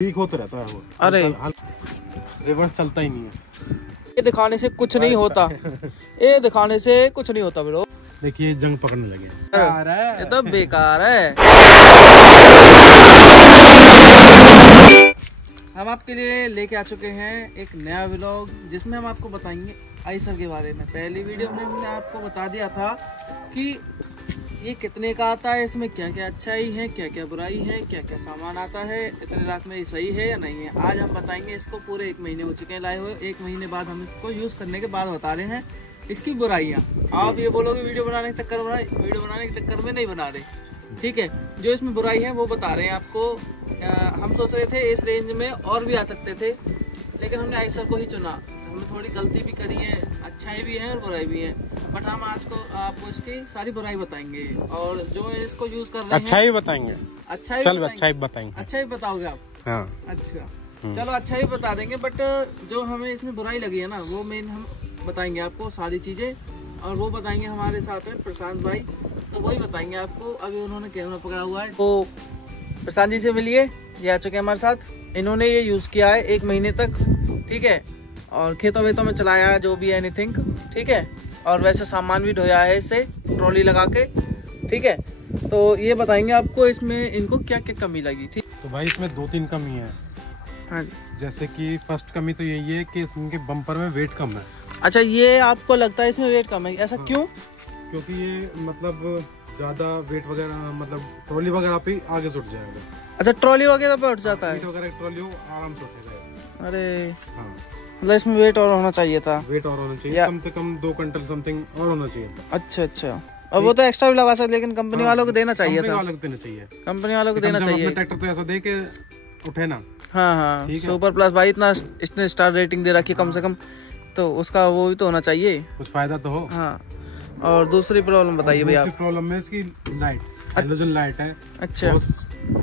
ठीक होता रहता है वो। अरे रिवर्स चलता ही नहीं है। ये दिखाने से कुछ नहीं होता। ये दिखाने से कुछ नहीं होता ब्रो। देखिए जंग पकड़ने लगे। ये तो बेकार है। हम आपके लिए लेके आ चुके हैं एक नया व्लॉग जिसमें हम आपको बताएंगे आइसर के बारे में। पहली वीडियो में हमने आपको बता दिया था कि ये कितने का आता है, इसमें क्या क्या अच्छाई है, क्या क्या बुराई है, क्या क्या सामान आता है, इतने लाख में ये सही है या नहीं है। आज हम बताएंगे इसको। पूरे 1 महीने हो चुके हैं लाए हुए। 1 महीने बाद हम इसको यूज़ करने के बाद बता रहे हैं इसकी बुराइयाँ। आप ये बोलोगे वीडियो बनाने के चक्कर में नहीं बना रहे, ठीक है। जो इसमें बुराई है वो बता रहे हैं आपको। हम सोच रहे थे इस रेंज में और भी आ सकते थे, लेकिन हमने आइसर को ही चुना। हमने थोड़ी गलती भी करी है, अच्छाई भी है और बुराई भी है, बट हम आज को आपको इसकी सारी बुराई बताएंगे और जो इसको यूज कर रहे हैं अच्छा ही बताएंगे। अच्छा ही बताएंगे। अच्छा ही बताओगे आप? हाँ। अच्छा चलो अच्छा ही बता देंगे, बट जो हमें इसमें बुराई लगी है ना वो मेन हम बताएंगे आपको सारी चीजें। और वो बताएंगे हमारे साथ है प्रशांत भाई, तो वही बताएंगे आपको। अभी उन्होंने कैमरा पकड़ा हुआ है, तो प्रशांत जी से मिलिए। ये आ चुके हैं हमारे साथ। इन्होंने ये यूज़ किया है 1 महीने तक, ठीक है। और खेतों वेतों में चलाया है जो भी है एनीथिंग, ठीक है। और वैसे सामान भी ढोया है इससे ट्रॉली लगा के, ठीक है। तो ये बताएंगे आपको इसमें इनको क्या क्या कमी लगी, ठीक। तो भाई इसमें 2-3 कमी है। हाँ जी। जैसे कि फर्स्ट कमी तो यही है कि इनके बम्पर में वेट कम है। अच्छा, ये आपको लगता है इसमें वेट कम है, ऐसा क्यों? क्योंकि ये मतलब ज़्यादा वेट वगैरह मतलब ट्रॉली वगैरह पे आगे सुट जाएगा। अच्छा, ट्रॉली वगैरह पे उठ जाता है? वगैरह ट्रॉली हो आराम से उठेगा। अरे हाँ, मतलब इसमें वेट और होना चाहिए था। वेट और होना चाहिए, कम से कम 2 क्विंटल समथिंग और होना चाहिए था। अच्छा। और वो तो एक्स्ट्रा भी लगा सकते, लेकिन कंपनी वालों को देना चाहिए था। कंपनी वालों को देना चाहिए। ट्रैक्टर तो ऐसा दे के उठे ना। हाँ, सुपर प्लस भाई इतना इसने स्टार रेटिंग दे रखी है कम से कम, तो उसका वो भी तो होना चाहिए, कुछ फायदा तो हो। हाँ। और दूसरी प्रॉब्लम बताइए भैया। दूसरी प्रॉब्लम है इसकी लाइट, हैलोजन लाइट है। अच्छा,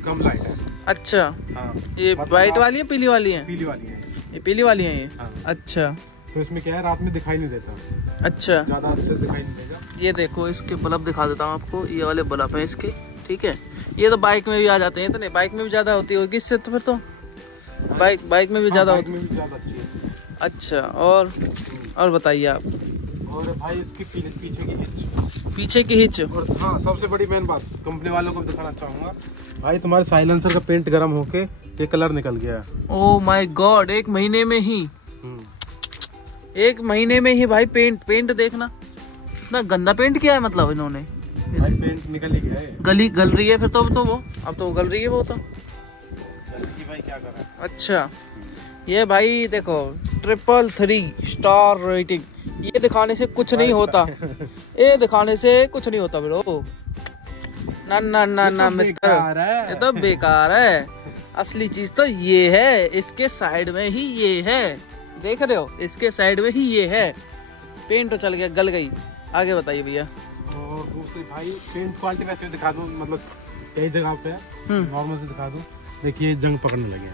कम लाइट है। अच्छा, हाँ। ये व्हाइट वाली है, पीली वाली है? पीली वाली है। ये पीली वाली है ये? हाँ। अच्छा, तो इसमें क्या है, रात में दिखाई नहीं देता। अच्छा, ज्यादा अच्छे से दिखाई नहीं देगा। ये देखो इसके बल्ब दिखा देता हूँ आपको। ये वाले बल्ब है इसके, ठीक है। ये तो बाइक में भी आ जाते हैं, इतने बाइक में भी ज्यादा होती होगी इससे, तो फिर तो बाइक में भी ज्यादा होती है। अच्छा, और बताइए आप। और भाई इसकी पीछे की हिच। और हाँ, सबसे बड़ी मेन बात कंपनी वालों को दिखाना चाहूंगा भाई, तुम्हारे साइलेंसर का पेंट गर्म होके ये कलर निकल गया। ओह माय गॉड, 1 महीने में ही 1 महीने में ही भाई पेंट देखना, इतना गंदा पेंट किया है मतलब इन्होंने। भाई पेंट निकल ही गया है। गल रही है फिर तो वो अब तो गल रही है वो तो। भाई क्या कर रहा है? अच्छा, ये भाई देखो 333 स्टार रेटिंग। ये दिखाने से कुछ नहीं होता। ये दिखाने से कुछ नहीं होता ब्रो। ना मित्र, ये तो बेकार है। असली चीज तो ये है, इसके साइड में ही ये है, देख रहे हो, इसके साइड में ही ये है। पेंट तो चल गया, गल गई। आगे बताइए भैया। और दूसरी भाई पेंट क्वालिटी वैसे दिखा दूं, मतलब कई जगह पे नॉर्मल से दिखा दूं। देखिए जंग पकड़ने लगे।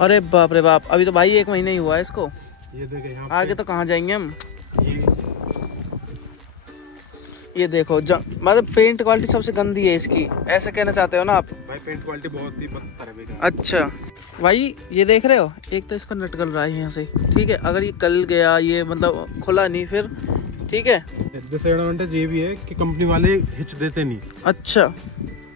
अरे बाप रे बाप, अभी तो भाई 1 महीना ही हुआ है इसको। ये देखे, आगे तो कहाँ जाएंगे हम। ये देखो मतलब पेंट क्वालिटी सबसे गंदी है इसकी, ऐसे कहना चाहते हो ना आप? भाई पेंट क्वालिटी बहुत ही बदतर है। अच्छा भाई, ये देख रहे हो, एक तो इसका नट गल रहा है यहाँ से, ठीक है। अगर ये गल गया, ये मतलब खुला नहीं फिर, ठीक है। डिसएडवांटेज ये भी है कि कंपनी वाले हिच देते नहीं। अच्छा,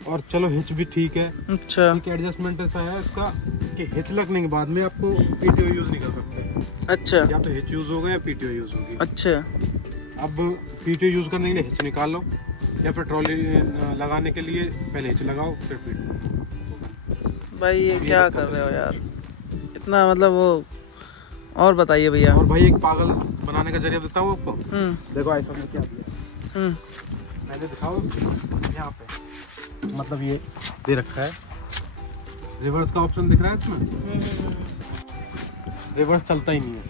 और चलो हिच भी ठीक है। अच्छा, एडजस्टमेंट ऐसा है इसका कि हिच लगने के बाद में आपको पीटीओ यूज नहीं कर सकते। अच्छा, या तो हिच यूज होगा या पीटीओ यूज होगी। अच्छा, अब पीटीओ यूज करने के लिए हिच निकालो, या फिर ट्रॉली लगाने के लिए पहले हिच लगाओ फिर पीटीओ। भाई ये क्या कर रहे हो यार, इतना मतलब वो। और बताइए भैया। और भाई एक पागल बनाने का जरिया देता हूँ आपको। देखो ऐसा में क्या दिया, मैंने दिखाओ यहाँ पे, मतलब ये दे रखा है, रिवर्स का ऑप्शन दिख रहा है इसमें। रिवर्स चलता ही नहीं है।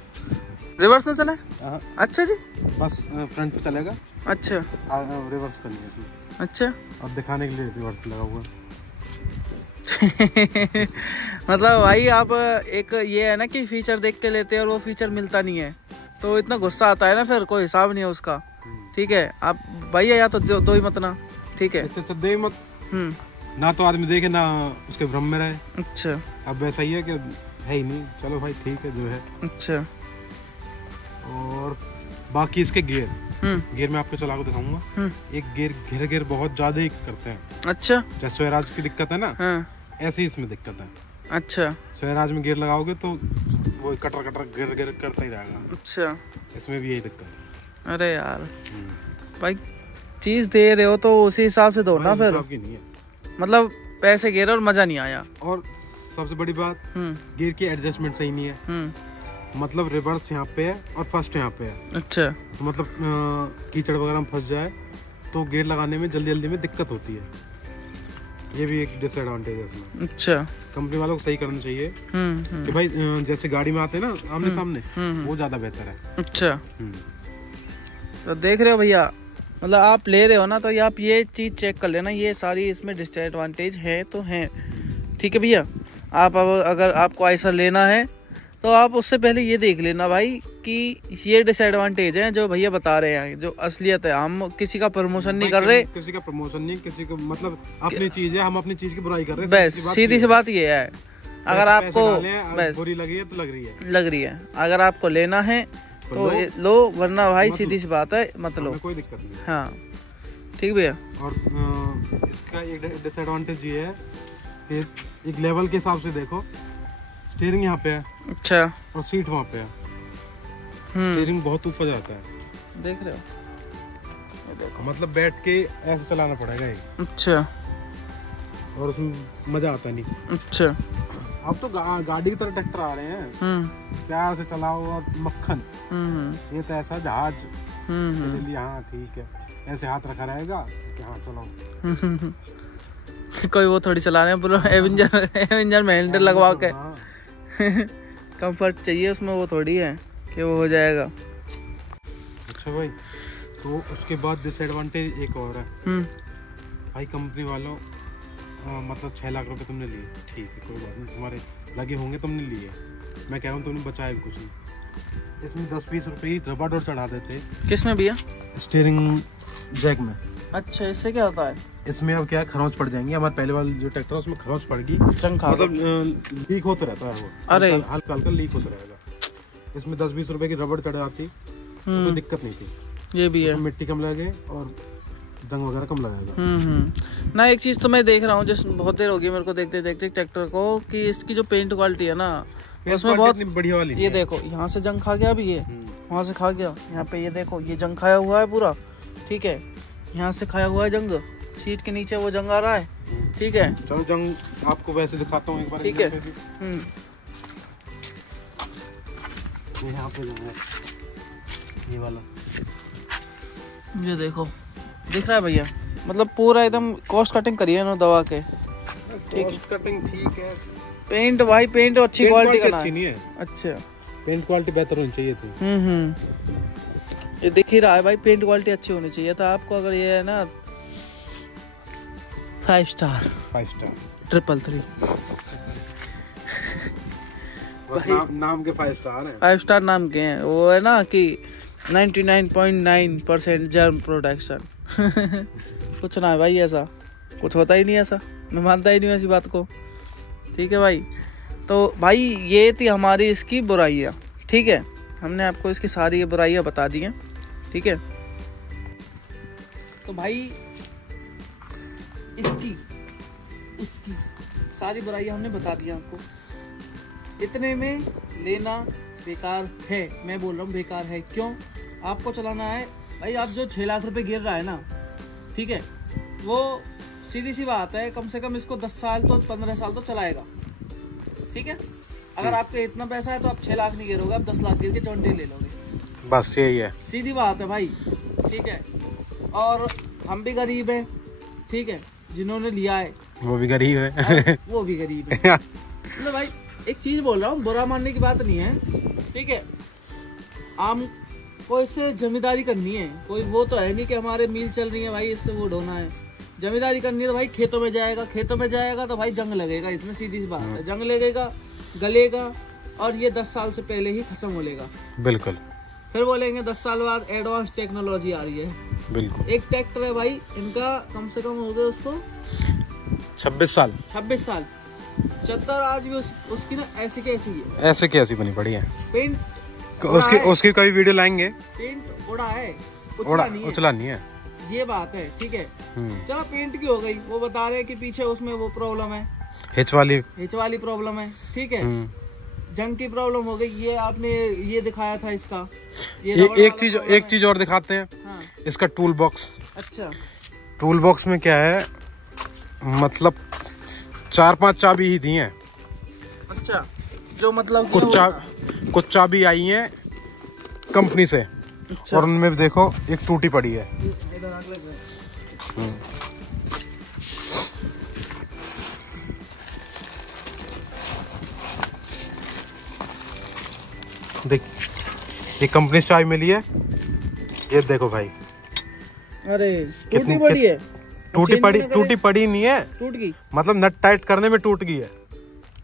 रिवर्स ना चला? अच्छा जी, बस फ्रंट पे चलेगा। अच्छा, रिवर्स कर लिया इसमें। अच्छा, अब दिखाने के लिए रिवर्स लगा हुआ। मतलब भाई आप एक ये है ना कि फीचर देख के लेते हैं और वो फीचर मिलता नहीं है, तो इतना गुस्सा आता है ना, फिर कोई हिसाब नहीं है उसका, ठीक है। आप भैया या तो दो ही मत ना, ठीक है। दे मत ना, तो आदमी देखे ना उसके भ्रम में रहे। अच्छा, अब वैसा ही है कि है ही नहीं। चलो भाई ठीक है जो है। अच्छा। और बाकी इसके गियर मैं आपको चला के दिखाऊंगा। एक गियर बहुत ज्यादा ही करते हैं। अच्छा। जैसे स्वराज की दिक्कत है ना, ऐसे ही इसमें दिक्कत है। अच्छा। स्वराज में गियर लगाओगे तो वो कटर गिर करता ही रहेगा। अच्छा। इसमें भी यही दिक्कत है। अरे यार भाई चीज दे रहे हो तो उसी हिसाब से दो ना। फिर नहीं है, मतलब पैसे गिरे और मजा नहीं आया। और सबसे बड़ी बात गियर की एडजस्टमेंट सही नहीं है। मतलब रिवर्स यहाँ पे है और फर्स्ट यहाँ पे है। अच्छा। तो मतलब कीचड़ वगैरह में फंस जाए तो गियर लगाने में जल्दी में दिक्कत होती है। ये भी एक डिसएडवांटेज है इसमें। अच्छा। कंपनी वालों को सही करना चाहिए कि भाई जैसे गाड़ी में आते हैं ना आमने सामने, वो ज्यादा बेहतर है। अच्छा। तो देख रहे हो भैया, मतलब आप ले रहे हो ना, तो आप ये चीज चेक कर लेना, ये सारी इसमें डिसएडवांटेज है तो है। ठीक है भैया। आप अगर आपको आइसर लेना है तो आप उससे पहले ये देख लेना भाई कि ये डिसएडवांटेज है जो भैया बता रहे हैं, जो असलियत है। हम किसी का प्रमोशन नहीं कर रहे, किसी का प्रमोशन नहीं, किसी को मतलब अपनी चीज है, हम अपनी चीज की बुराई कर रहे हैं। बस सीधी सी बात ये है। अगर आपको बुरी लगी है तो लग रही है, अगर आपको लेना है तो लो, वरना भाई सीधी सी बात है, मतलब कोई दिक्कत नहीं। हाँ ठीक भैया। और इसका एक डिसएडवांटेज ये है कि एक लेवल के हिसाब से देखो, स्टीयरिंग यहाँ पे है। अच्छा। और सीट वहाँ पे है। स्टीयरिंग बहुत ऊपर जाता है, देख रहे हो। देखो मतलब बैठ के ऐसे चलाना पड़ेगा ये। अच्छा। और उसमें मजा आता नहीं। अच्छा। अब तो गाड़ी की तरह ट्रैक्टर आ रहे हैं, प्यार से चलाओ और मक्खन। ये तो ऐसा जहाज। हाँ ठीक है, ऐसे हाथ रखा रहेगा कि हाँ चलाओ। कोई वो थोड़ी चला रहे हैं पूरा एवेंजर में हैंडल लगवा के। कंफर्ट चाहिए उसमें, वो थोड़ी है कि वो हो जाएगा। अच्छा भाई, तो उसके बाद डिसएडवांटेज एक और है भाई। कंपनी वालों मतलब 6 लाख रुपए तुमने लिए, ठीक है कोई बात नहीं, तुम्हारे लगे होंगे, तुमने लिए। मैं कह रहा हूँ तुमने बचाया भी कुछ नहीं। इसमें 10-20 रुपए ही रबड़ और चढ़ा देते। किसमें भैया? स्टीयरिंग जैक में। अच्छा, इससे क्या होता है? इसमें अब क्या है, खरोंच पड़ जाएंगे। हमारे पहले वाले जो ट्रैक्टर है उसमें खरोंच पड़ गई, मतलब लीक होता रहता है वो। अरे हल्का लीक होता रहेगा। इसमें 10-20 रुपए की रबड़ चढ़ आती, कोई दिक्कत नहीं थी। ये भी है, मिट्टी कम लगे और जंग वगैरह कम लगेगा। ना एक चीज तो मैं देख रहा हूँ, जिस बहुत देर हो गई मेरे को देखते ट्रैक्टर को, कि इसकी जो पेंट क्वालिटी है ना, उसमें बहुत बढ़िया वाली। ये देखो यहाँ से जंग खा गया, अभी ये वहाँ से खा गया, यहाँ पे ये देखो ये जंग खाया हुआ है पूरा। ठीक है, यहाँ से खाया हुआ है जंग, सीट के नीचे वो जंग आ रहा है। ठीक है, चलो जंग आपको वैसे दिखाता हूँ एक बार। ठीक है। यहाँ पे ये वाला, ये देखो दिख रहा है भैया, मतलब पूरा एकदम कॉस्ट कटिंग करी है ना दवा के। ठीक है, कटिंग ठीक है। पेंट भाई, पेंट अच्छी क्वालिटी का नहीं है। अच्छा, पेंट क्वालिटी बेहतर होनी चाहिए थी। ये दिख ही रहा है भाई, पेंट क्वालिटी अच्छी होनी चाहिए था आपको। अगर ये है ना 5 स्टार 333 नाम के 5 स्टार हैं। 5 स्टार नाम के हैं। वो है ना कि 99.9% जर्म प्रोटेक्शन। कुछ ना है भाई, ऐसा कुछ होता ही नहीं, ऐसा मैं मानता ही नहीं ऐसी बात को। ठीक है भाई, तो भाई ये थी हमारी इसकी बुराइयाँ। ठीक है, हमने आपको इसकी सारी बुराइयाँ बता दी हैं। ठीक है, तो भाई इसकी सारी बुराइयाँ हमने बता दी आपको। इतने में लेना बेकार है, मैं बोल रहा हूँ बेकार है। क्यों? आपको चलाना है भाई, आप जो 6 लाख रुपए गिर रहा है ना, ठीक है, वो सीधी सी बात है, कम से कम इसको 10 साल तो 15 साल तो चलाएगा। ठीक है, अगर आपके इतना पैसा है तो आप 6 लाख नहीं गिरोगे, आप 10 लाख गिर के 20 ले लोगे। बस यही है, सीधी बात है भाई। ठीक है, और हम भी गरीब हैं। ठीक है, जिन्होंने लिया है वो भी गरीब है। वो भी गरीब है। मतलब भाई एक चीज बोल रहा हूँ, बुरा मानने की बात नहीं है। ठीक है, आम को इससे जमींदारी करनी है, कोई वो तो है नहीं कि हमारे मिल चल रही है भाई इससे वो ढोना है। जमींदारी करनी है तो भाई खेतों में जाएगा तो भाई जंग लगेगा, इसमें सीधी सी बात है। जंग लगेगा, गलेगा, और ये 10 साल से पहले ही खत्म हो लेगा। बिल्कुल। फिर बोलेंगे 10 साल बाद एडवांस टेक्नोलॉजी आ रही है। बिल्कुल। एक ट्रैक्टर है भाई, इनका कम से कम हो गए उसको 26 साल। चद्दर आज भी उसकी ना ऐसी की ऐसी है, ऐसे की ऐसी बनी पड़ी है। पेंट उसकी कभी वीडियो लाएंगे। पेंट उड़ा है, उछला नहीं है, ये बात है। ठीक है, चलो पेंट की हो गई, वो बता रहे हैं कि पीछे उसमें वो प्रॉब्लम है, हिच वाली प्रॉब्लम है। ठीक है, जंग की प्रॉब्लम हो गई। ये आपने ये दिखाया था इसका, एक चीज और दिखाते हैं। हाँ। इसका टूल बॉक्स। अच्छा, टूल बॉक्स में क्या है, मतलब 4-5 चाबी ही दी हैं। अच्छा, जो मतलब कुछ चाबी आई हैं कंपनी से। अच्छा। और उनमें देखो एक टूटी पड़ी है। देख, ये कंपनी से चाबी मिली है, ये देखो भाई। अरे टूटी पड़ी है, टूटी पड़ी नहीं है, टूट गई, मतलब नट टाइट करने में टूट गई है।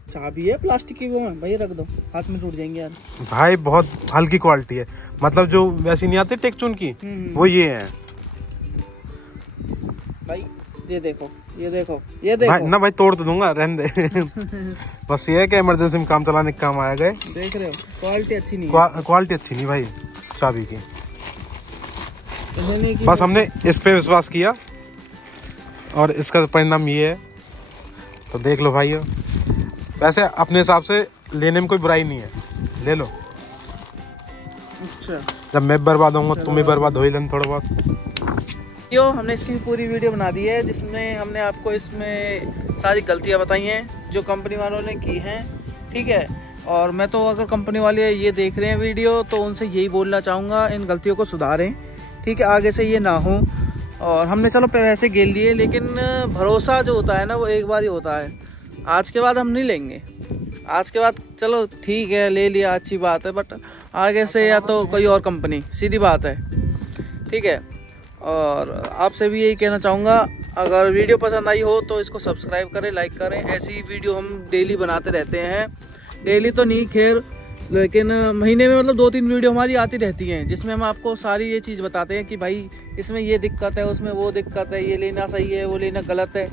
चाबी है प्लास्टिक की, वो है भाई, रख दो, हाथ में टूट जाएंगे यार। भाई बहुत हल्की क्वालिटी है, मतलब जो वैसी नहीं आती टेक्चून की, वो ये है भाई। ये देखो भाई, ना भाई तोड़ तो दूंगा, रहने दे। बस ये है कि इमरजेंसी में काम चलाने के काम आया गए। देख रहे हो, क्वालिटी अच्छी नहीं है, क्वालिटी अच्छी नहीं भाई चाबी की। बस हमने इस पे विश्वास किया और इसका परिणाम ये है, तो देख लो भाई। वैसे अपने हिसाब से लेने में कोई बुराई नहीं है, ले लो। अच्छा, जब मैं बर्बाद होऊंगा तुम भी बर्बाद हो ही लेना थोड़ा बहुत। हमने इसकी पूरी वीडियो बना दी है, जिसमें हमने आपको इसमें सारी गलतियां बताई हैं जो कंपनी वालों ने की हैं। ठीक है, और मैं तो अगर कंपनी वाले ये देख रहे हैं वीडियो, तो उनसे यही बोलना चाहूँगा, इन गलतियों को सुधारें। ठीक है, आगे से ये ना हो। और हमने चलो पैसे गिन लिए, लेकिन भरोसा जो होता है ना, वो एक बार ही होता है। आज के बाद हम नहीं लेंगे, आज के बाद चलो ठीक है ले लिया, अच्छी बात है, बट आगे से या तो कोई और कंपनी, सीधी बात है। ठीक है, और आपसे भी यही कहना चाहूँगा, अगर वीडियो पसंद आई हो तो इसको सब्सक्राइब करें, लाइक करें। ऐसी वीडियो हम डेली बनाते रहते हैं, डेली तो नहीं खैर, लेकिन महीने में मतलब 2-3 वीडियो हमारी आती रहती हैं, जिसमें हम आपको सारी ये चीज़ बताते हैं कि भाई इसमें ये दिक्कत है, उसमें वो दिक्कत है, ये लेना सही है, वो लेना गलत है।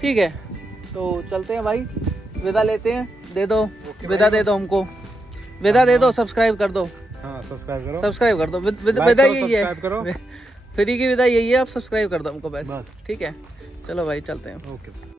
ठीक है, तो चलते हैं भाई, विदा लेते हैं। दे दो विदा, दे दो हमको विदा, दे दो, सब्सक्राइब कर दो। हाँ, सब्सक्राइब कर दो। विदा यही है, फ्री की विदा यही है, आप सब्सक्राइब कर दो हमको बस। ठीक है, चलो भाई चलते हैं। ओके।